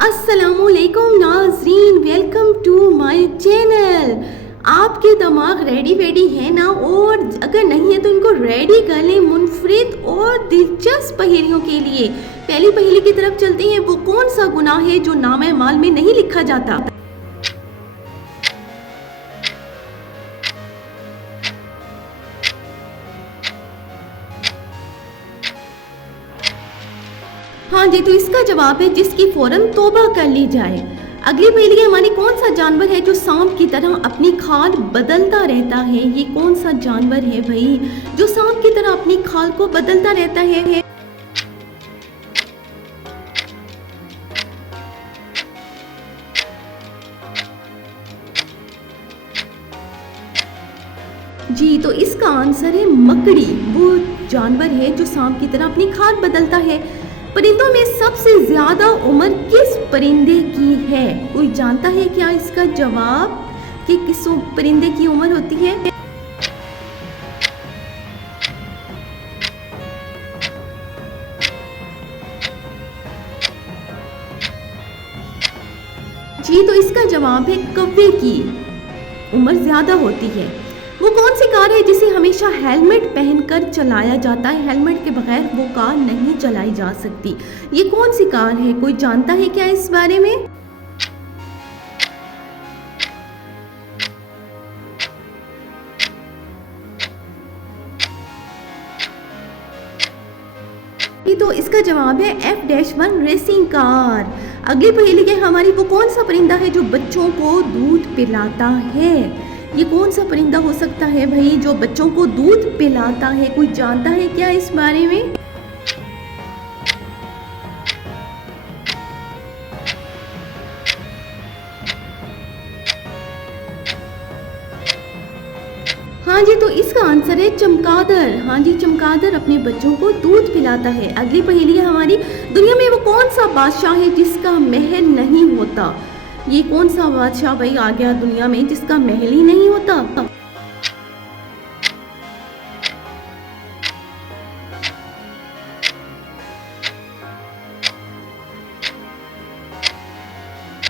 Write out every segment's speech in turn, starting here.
अस्सलामुअलैकुम नाज़रीन, welcome to my channel. आपके दिमाग रेडी वेडी है ना? और अगर नहीं है तो इनको रेडी कर लें मुनफरिद और दिलचस्प पहेलियों के लिए। पहली पहेली की तरफ चलते हैं। वो कौन सा गुनाह है जो नामे माल में नहीं लिखा जाता? हाँ जी, तो इसका जवाब है जिसकी फौरन तौबा कर ली जाए। अगली पहेली हमारी, कौन सा जानवर है जो सांप की तरह अपनी खाल बदलता रहता है? ये कौन सा जानवर है भाई जो सांप की तरह अपनी खाल को बदलता रहता है? जी, तो इसका आंसर है मकड़ी। वो जानवर है जो सांप की तरह अपनी खाल बदलता है। परिंदों में सबसे ज्यादा उम्र किस परिंदे की है? कोई जानता है क्या इसका जवाब कि किस परिंदे की उम्र होती है? जी, तो इसका जवाब है कौवे की उम्र ज्यादा होती है। वो कौन सी कार है जिसे हमेशा हेलमेट पहनकर चलाया जाता है? हेलमेट के बगैर वो कार नहीं चलाई जा सकती। ये कौन सी कार है? कोई जानता है क्या इस बारे में? तो इसका जवाब है F-1 रेसिंग कार। अगली पहेली है हमारी, वो कौन सा परिंदा है जो बच्चों को दूध पिलाता है? ये कौन सा परिंदा हो सकता है भाई जो बच्चों को दूध पिलाता है? कोई जानता है क्या इस बारे में? हाँ जी, तो इसका आंसर है चमगादड़। हाँ जी, चमगादड़ अपने बच्चों को दूध पिलाता है। अगली पहेली है हमारी, दुनिया में वो कौन सा बादशाह है जिसका महल नहीं होता? ये कौन सा बादशाह भाई आ गया दुनिया में जिसका महल ही नहीं होता?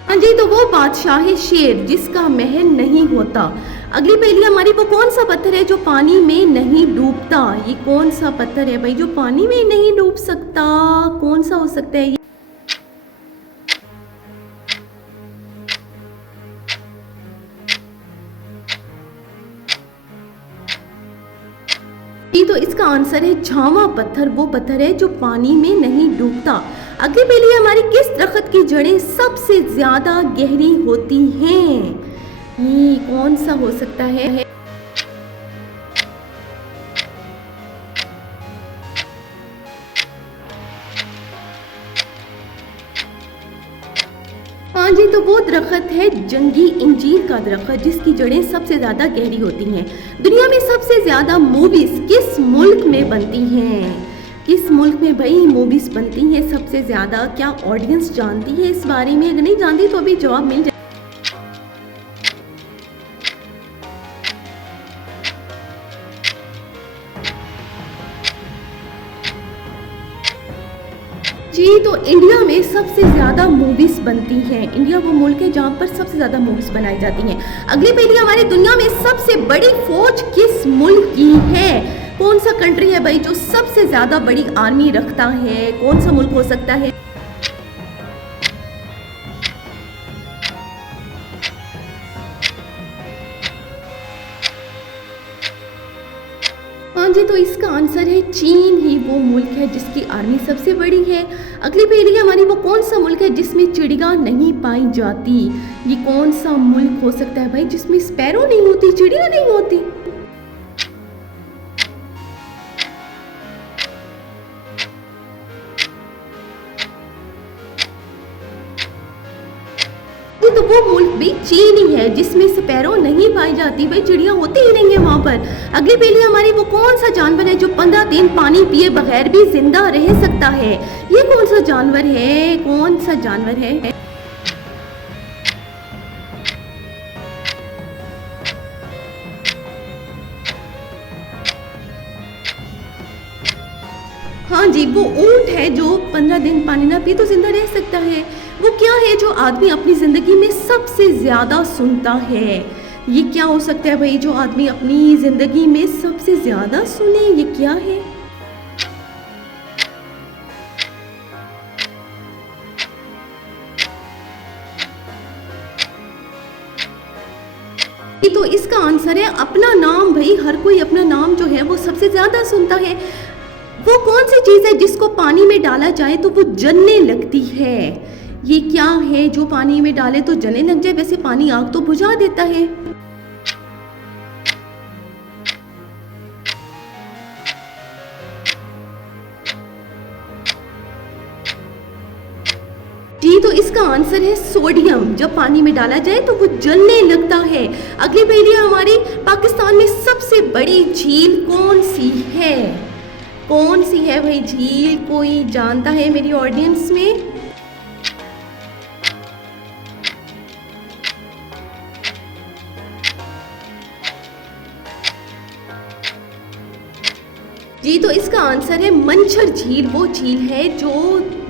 हाँ जी, तो वो बादशाह है शेर जिसका महल नहीं होता। अगली पहेली हमारी, वो कौन सा पत्थर है जो पानी में नहीं डूबता? ये कौन सा पत्थर है भाई जो पानी में नहीं डूब सकता? कौन सा हो सकता है? तो इसका आंसर है झावा पत्थर। वो पत्थर है जो पानी में नहीं डूबता। अगली पहेली हमारी, किस दरख्त की जड़ें सबसे ज्यादा गहरी होती हैं? ये कौन सा हो सकता है? हाँ जी, तो वो दरख्त है जंगी इंजीर का दरख्त जिसकी जड़ें सबसे ज्यादा गहरी होती हैं। दुनिया में सबसे ज्यादा मूवीज किस मुल्क में बनती हैं? किस मुल्क में भाई मूवीज बनती हैं सबसे ज्यादा? क्या ऑडियंस जानती है इस बारे में? अगर नहीं जानती तो अभी जवाब मिल जाए। जी, तो इंडिया में सबसे ज़्यादा मूवीज़ बनती हैं। इंडिया वो मुल्क है जहाँ पर सबसे ज़्यादा मूवीज़ बनाई जाती हैं। अगली पहेली हमारी, दुनिया में सबसे बड़ी फौज किस मुल्क की है? कौन सा कंट्री है भाई जो सबसे ज़्यादा बड़ी आर्मी रखता है? कौन सा मुल्क हो सकता है? हाँ जी, तो इसका आंसर है चीन ही वो मुल्क है जिसकी आर्मी सबसे बड़ी है। अगली पहेली हमारी, वो कौन सा मुल्क है जिसमें चिड़िया नहीं पाई जाती? ये कौन सा मुल्क हो सकता है भाई जिसमें स्पैरो नहीं होती, चिड़िया नहीं होती? तो वो मुल्क भी चीन ही है जिसमें स्पैरो नहीं पाई जाती भाई, चिड़िया होती ही नहीं है वहां पर। अगली पहेली हमारी, वो कौन सा जानवर है जो 15 दिन पानी पिए बगैर भी जिंदा रह सकता है? ये कौन सा जानवर है? कौन सा जानवर है? हाँ जी, वो ऊंट है जो 15 दिन पानी ना पी तो जिंदा रह सकता है। वो क्या है जो आदमी अपनी ज़िंदगी में सबसे ज़्यादा सुनता है? ये क्या हो सकता है भाई जो आदमी अपनी ज़िंदगी में सबसे ज़्यादा सुने, ये क्या है? तो इसका आंसर है अपना नाम। भाई हर कोई अपना नाम जो है वो सबसे ज़्यादा सुनता है। वो कौन सी चीज़ है जिसको पानी में डाला जाए तो वो जलने लगती है? ये क्या है जो पानी में डाले तो जलने लग जाए? वैसे पानी आग तो बुझा देता है। जी तो इसका आंसर है सोडियम। जब पानी में डाला जाए तो वो जलने लगता है। अगली पहेली हमारी, पाकिस्तान में सबसे बड़ी झील कौन सी है? कौन सी है भाई झील? कोई जानता है मेरी ऑडियंस में? जी तो इसका आंसर है मंछर झील। वो झील है जो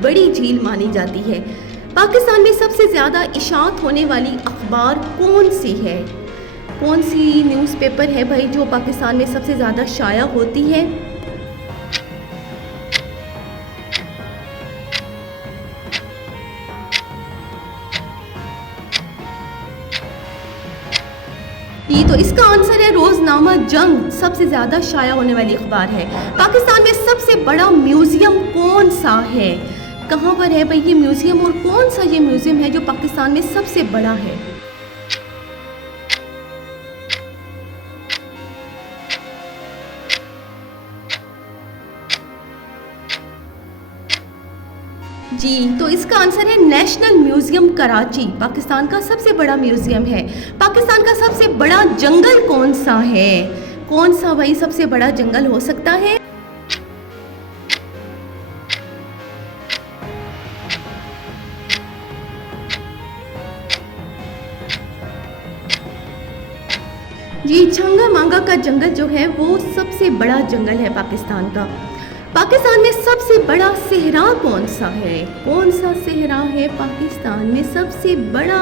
बड़ी झील मानी जाती है। पाकिस्तान में सबसे ज़्यादा इशाअत होने वाली अखबार कौन सी है? कौन सी न्यूज़पेपर है भाई जो पाकिस्तान में सबसे ज़्यादा शाया होती है? जी तो इसका आंसर है रोजनामा जंग। सबसे ज़्यादा शाया होने वाली अखबार है। पाकिस्तान में सबसे बड़ा म्यूज़ियम कौन सा है? कहाँ पर है भाई ये म्यूज़ियम और कौन सा ये म्यूज़ियम है जो पाकिस्तान में सबसे बड़ा है? जी तो इसका आंसर है नेशनल म्यूजियम कराची। पाकिस्तान का सबसे बड़ा म्यूजियम है। पाकिस्तान का सबसे बड़ा जंगल कौन सा है? कौन सा भाई सबसे बड़ा जंगल हो सकता है? जी छंगा मांगा का जंगल जो है वो सबसे बड़ा जंगल है पाकिस्तान का। पाकिस्तान में सबसे बड़ा सहरा कौन सा है? कौन सा सहरा है पाकिस्तान में सबसे बड़ा?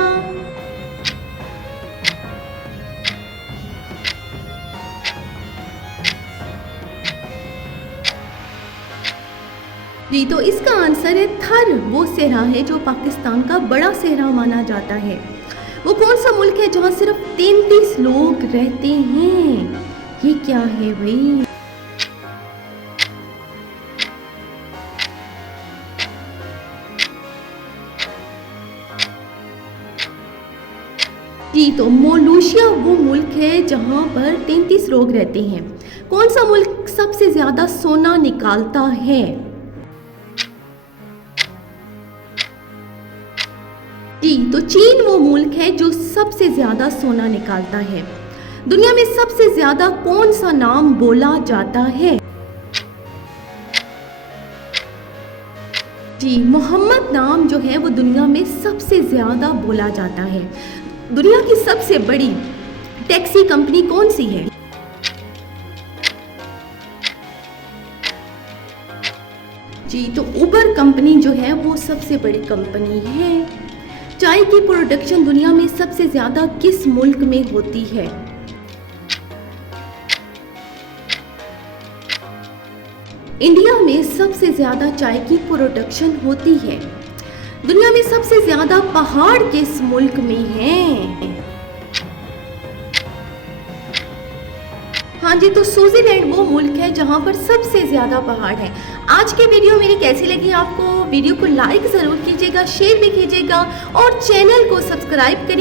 जी तो इसका आंसर है थर। वो सहरा है जो पाकिस्तान का बड़ा सहरा माना जाता है। वो कौन सा मुल्क है जहाँ सिर्फ 33 लोग रहते हैं? ये क्या है भाई? जी तो मोलूशिया वो मुल्क है जहाँ पर 33 लोग रहते हैं। कौन सा मुल्क सबसे ज्यादा सोना निकालता है? जी तो चीन वो मुल्क है जो सबसे ज्यादा सोना निकालता है। दुनिया में सबसे ज्यादा कौन सा नाम बोला जाता है? जी मोहम्मद नाम जो है वो दुनिया में सबसे ज्यादा बोला जाता है। दुनिया की सबसे बड़ी टैक्सी कंपनी कौन सी है? जी तो उबर कंपनी जो है वो सबसे बड़ी कंपनी है। चाय की प्रोडक्शन दुनिया में सबसे ज्यादा किस मुल्क में होती है? इंडिया में सबसे ज्यादा चाय की प्रोडक्शन होती है। दुनिया में सबसे ज्यादा पहाड़ किस मुल्क में हैं? हाँ जी तो स्विट्जरलैंड वो मुल्क है जहाँ पर सबसे ज्यादा पहाड़ है। आज की वीडियो मेरी कैसी लगी आपको? वीडियो को लाइक जरूर कीजिएगा, शेयर भी कीजिएगा और चैनल को सब्सक्राइब करें।